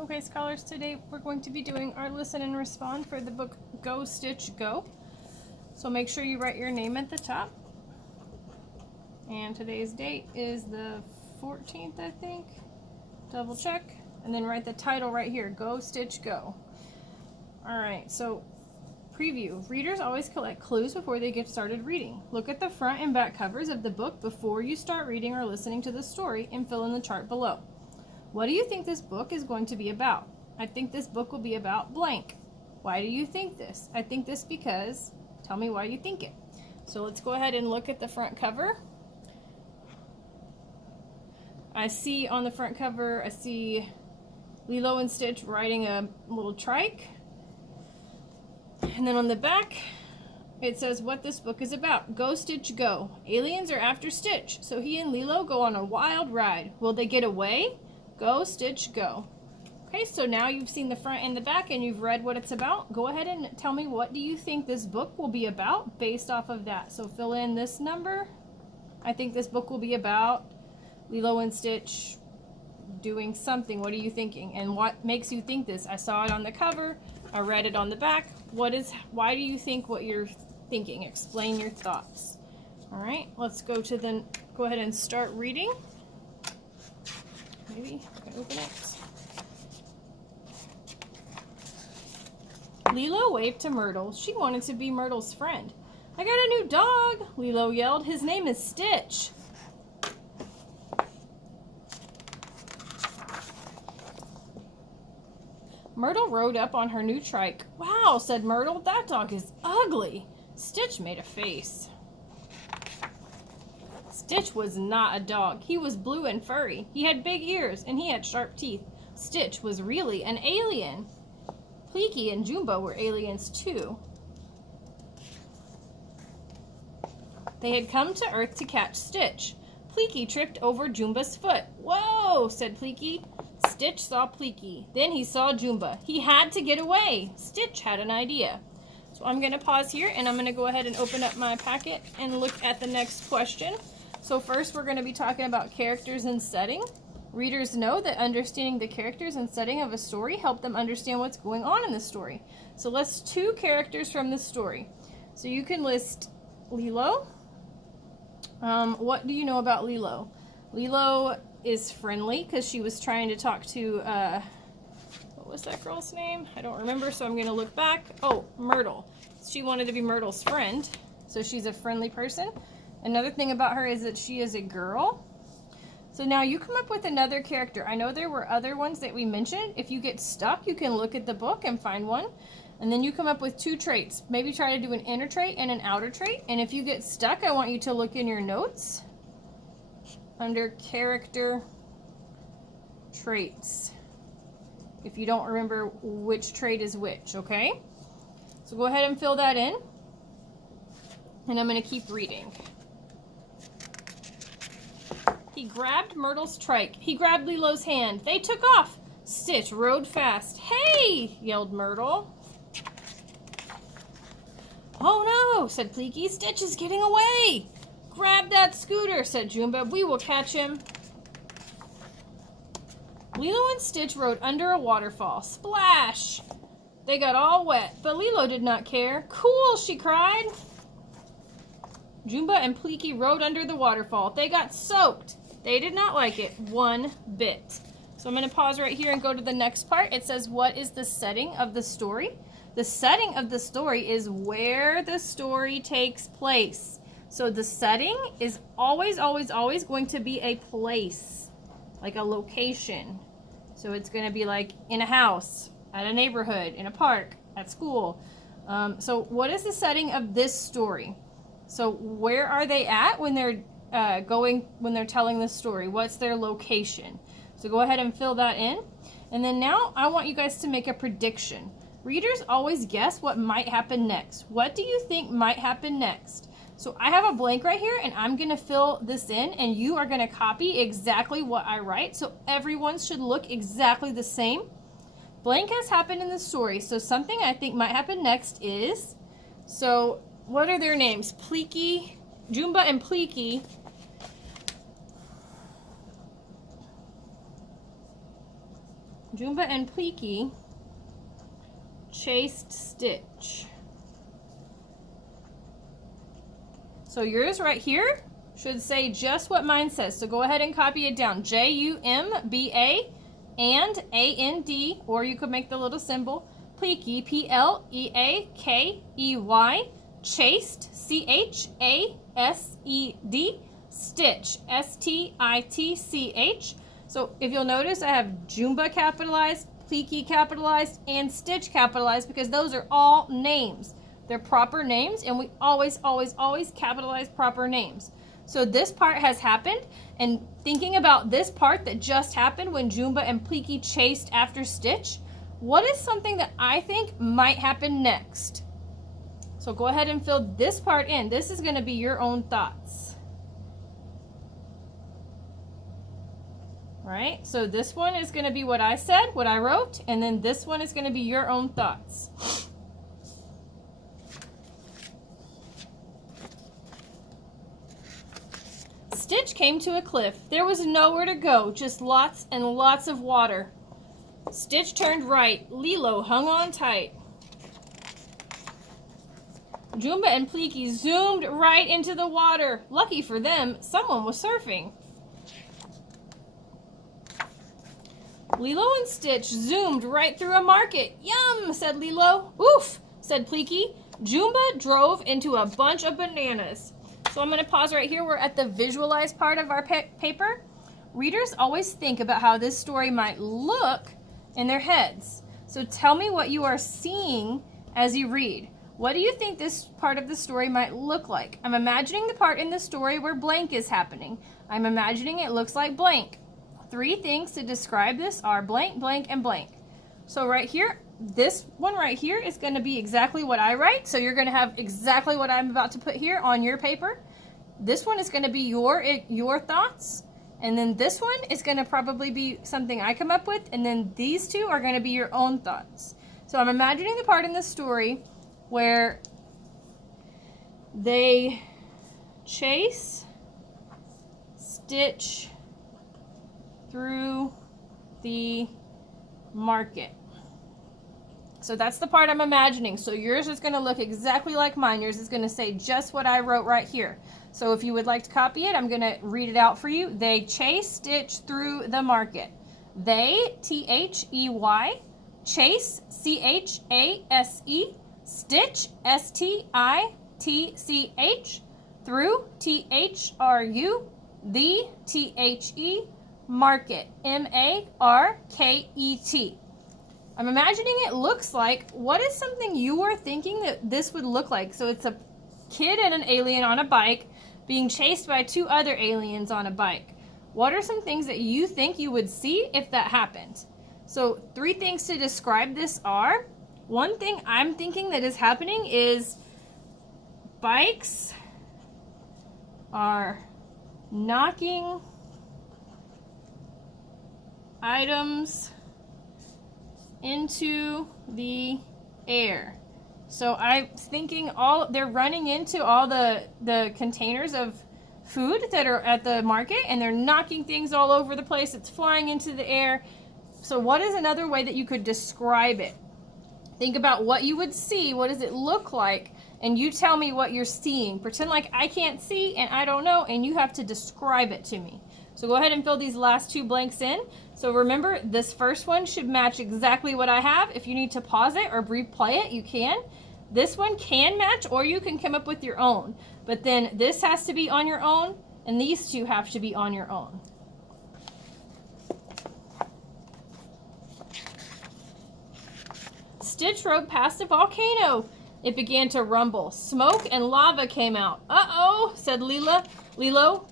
Okay, scholars, today we're going to be doing our listen and respond for the book Go Stitch Go. So make sure you write your name at the top. And today's date is the 14th, I think. Double check. And then write the title right here, Go Stitch Go. Alright, so preview. Readers always collect clues before they get started reading. Look at the front and back covers of the book before you start reading or listening to the story and fill in the chart below. What do you think this book is going to be about? I think this book will be about blank. Why do you think this? I think this because, tell me why you think it. So let's go ahead and look at the front cover. I see on the front cover, I see Lilo and Stitch riding a little trike. And then on the back, it says what this book is about. Go Stitch Go. Aliens are after Stitch, so he and Lilo go on a wild ride. Will they get away? Go Stitch Go. Okay, so now you've seen the front and the back and you've read what it's about. Go ahead and tell me, what do you think this book will be about based off of that? So fill in this number. I think this book will be about Lilo and Stitch doing something. What are you thinking? And what makes you think this? I saw it on the cover. I read it on the back. Why do you think what you're thinking? Explain your thoughts. All right, let's go ahead and start reading. Maybe I can open it. Lilo waved to Myrtle. She wanted to be Myrtle's friend. I got a new dog, Lilo yelled. His name is Stitch. Myrtle rode up on her new trike. Wow, said Myrtle, that dog is ugly. Stitch made a face. Stitch was not a dog. He was blue and furry. He had big ears and he had sharp teeth. Stitch was really an alien. Pleaky and Jumba were aliens too. They had come to Earth to catch Stitch. Pleaky tripped over Jumba's foot. Whoa, said Pleaky. Stitch saw Pleaky. Then he saw Jumba. He had to get away. Stitch had an idea. So I'm going to pause here and I'm going to go ahead and open up my packet and look at the next question. So first we're going to be talking about characters and setting. Readers know that understanding the characters and setting of a story help them understand what's going on in the story. So list two characters from the story. So you can list Lilo. What do you know about Lilo? Lilo is friendly because she was trying to talk to, what was that girl's name? I don't remember, so I'm going to look back. Oh, Myrtle. She wanted to be Myrtle's friend, so she's a friendly person. Another thing about her is that she is a girl. So now you come up with another character. I know there were other ones that we mentioned. If you get stuck, you can look at the book and find one. And then you come up with two traits. Maybe try to do an inner trait and an outer trait. And if you get stuck, I want you to look in your notes under character traits, if you don't remember which trait is which, okay? So go ahead and fill that in. And I'm going to keep reading. He grabbed Myrtle's trike. He grabbed Lilo's hand. They took off. Stitch rode fast. Hey, yelled Myrtle. Oh no, said Pleaky. Stitch is getting away. Grab that scooter, said Jumba. We will catch him. Lilo and Stitch rode under a waterfall. Splash! They got all wet, but Lilo did not care. Cool, she cried. Jumba and Pleaky rode under the waterfall. They got soaked. They did not like it one bit. So I'm going to pause right here and go to the next part. It says, what is the setting of the story? The setting of the story is where the story takes place. So the setting is always, always, always going to be a place, like a location. So it's going to be like in a house, at a neighborhood, in a park, at school. So what is the setting of this story? So where are they at when they're when they're telling the story? What's their location? So go ahead and fill that in. And then now I want you guys to make a prediction. Readers always guess what might happen next. What do you think might happen next? So I have a blank right here and I'm going to fill this in and you are going to copy exactly what I write. So everyone should look exactly the same. Blank has happened in the story. So something I think might happen next is, so what are their names? Pleaky, Jumba and Pleaky. Jumba and Pleaky chased Stitch. So yours right here should say just what mine says. So go ahead and copy it down. Jumba and A-N-D, or you could make the little symbol. Pleaky, P-L-E-A-K-E-Y. Chased, C-H-A-S-E-D. Stitch, S-T-I-T-C-H. So if you'll notice, I have Jumba capitalized, Pleaky capitalized, and Stitch capitalized because those are all names. They're proper names, and we always, always, always capitalize proper names. So this part has happened, and thinking about this part that just happened when Jumba and Pleaky chased after Stitch, what is something that I think might happen next? So go ahead and fill this part in. This is going to be your own thoughts. All right, so this one is going to be what I said, what I wrote, and then this one is going to be your own thoughts. Stitch came to a cliff. There was nowhere to go, just lots and lots of water. Stitch turned right. Lilo hung on tight. Jumba and Pleaky zoomed right into the water. Lucky for them, someone was surfing. Lilo and Stitch zoomed right through a market. Yum, said Lilo. Oof, said Pleaky. Jumba drove into a bunch of bananas. So I'm going to pause right here. We're at the visualize part of our paper. Readers always think about how this story might look in their heads. So tell me what you are seeing as you read. What do you think this part of the story might look like? I'm imagining the part in the story where blank is happening. I'm imagining it looks like blank. 3 things to describe this are blank, blank, and blank. So right here, this one right here is going to be exactly what I write. So you're going to have exactly what I'm about to put here on your paper. This one is going to be your thoughts. And then this one is going to probably be something I come up with. And then these 2 are going to be your own thoughts. So I'm imagining the part in the story where they chase Stitch through the market. So that's the part I'm imagining. So yours is going to look exactly like mine. Yours is going to say just what I wrote right here. So if you would like to copy it, I'm going to read it out for you. They chase Stitch through the market. They, T-H-E-Y, chase, C-H-A-S-E, Stitch, S-T-I-T-C-H, through, T-H-R-U, the, T-H-E, market, M-A-R-K-E-T. I'm imagining it looks like, what is something you are thinking that this would look like? So it's a kid and an alien on a bike being chased by 2 other aliens on a bike. What are some things that you think you would see if that happened? So 3 things to describe this are, one thing I'm thinking that is happening is bikes are knocking items into the air. So I'm thinking they're running into all the containers of food that are at the market, and they're knocking things all over the place. It's flying into the air. So what is another way that you could describe it? Think about what you would see. What does it look like? And you tell me what you're seeing. Pretend like I can't see and I don't know, and you have to describe it to me. So go ahead and fill these last 2 blanks in. So remember, this first one should match exactly what I have. If you need to pause it or replay it, you can. This one can match, or you can come up with your own. But then this has to be on your own, and these 2 have to be on your own. Stitch rode past a volcano. It began to rumble. Smoke and lava came out. Uh-oh, said Lilo.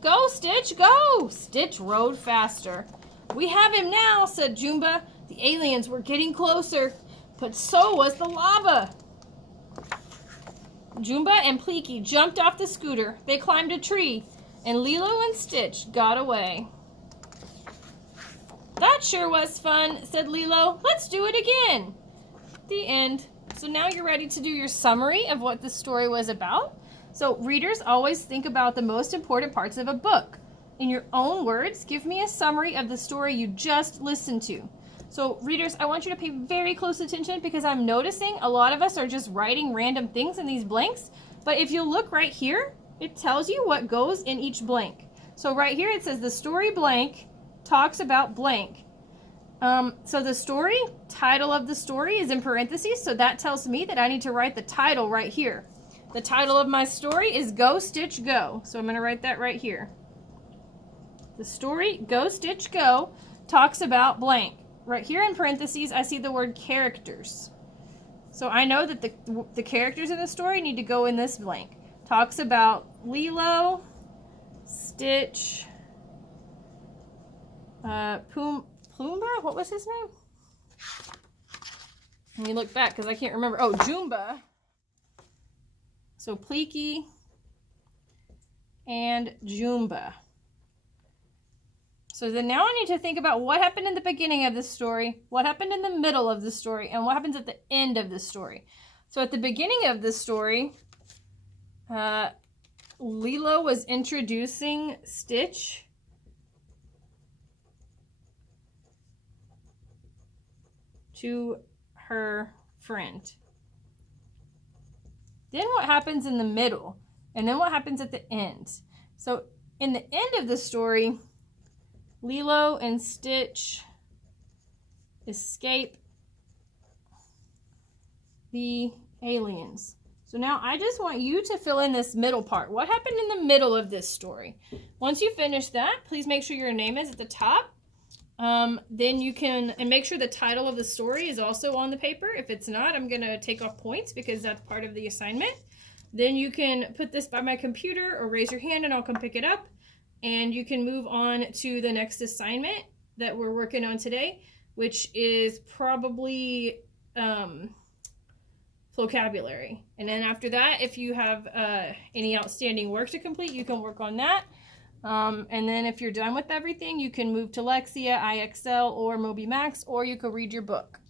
Go, Stitch, go! Stitch rode faster. We have him now, said Jumba. The aliens were getting closer, but so was the lava. Jumba and Pleaky jumped off the scooter. They climbed a tree, and Lilo and Stitch got away. That sure was fun, said Lilo. Let's do it again. The end. So now you're ready to do your summary of what the story was about. So readers always think about the most important parts of a book. In your own words, give me a summary of the story you just listened to. So readers, I want you to pay very close attention because I'm noticing a lot of us are just writing random things in these blanks. But if you look right here, it tells you what goes in each blank. So right here it says the story blank talks about blank. So the story, title of the story is in parentheses, so that tells me that I need to write the title right here. The title of my story is Go Stitch Go, so I'm going to write that right here. The story, Go Stitch Go, talks about blank. Right here in parentheses, I see the word characters. So I know that the characters in the story need to go in this blank. Talks about Lilo, Stitch, Pumbaa, what was his name? Let me look back because I can't remember. Oh, Jumba. So Pleaky and Jumba. So then now I need to think about what happened in the beginning of the story, what happened in the middle of the story, and what happens at the end of the story. So at the beginning of the story, Lilo was introducing Stitch to her friend. Then what happens in the middle? And then what happens at the end? So in the end of the story, Lilo and Stitch escape the aliens. So now I just want you to fill in this middle part. What happened in the middle of this story? Once you finish that, please make sure your name is at the top. Then you can, and make sure the title of the story is also on the paper. If it's not, I'm going to take off points because that's part of the assignment. Then you can put this by my computer or raise your hand and I'll come pick it up. And you can move on to the next assignment that we're working on today, which is probably vocabulary. And then after that, if you have any outstanding work to complete, you can work on that. And then if you're done with everything, you can move to Lexia, IXL, or Moby Max, or you could read your book.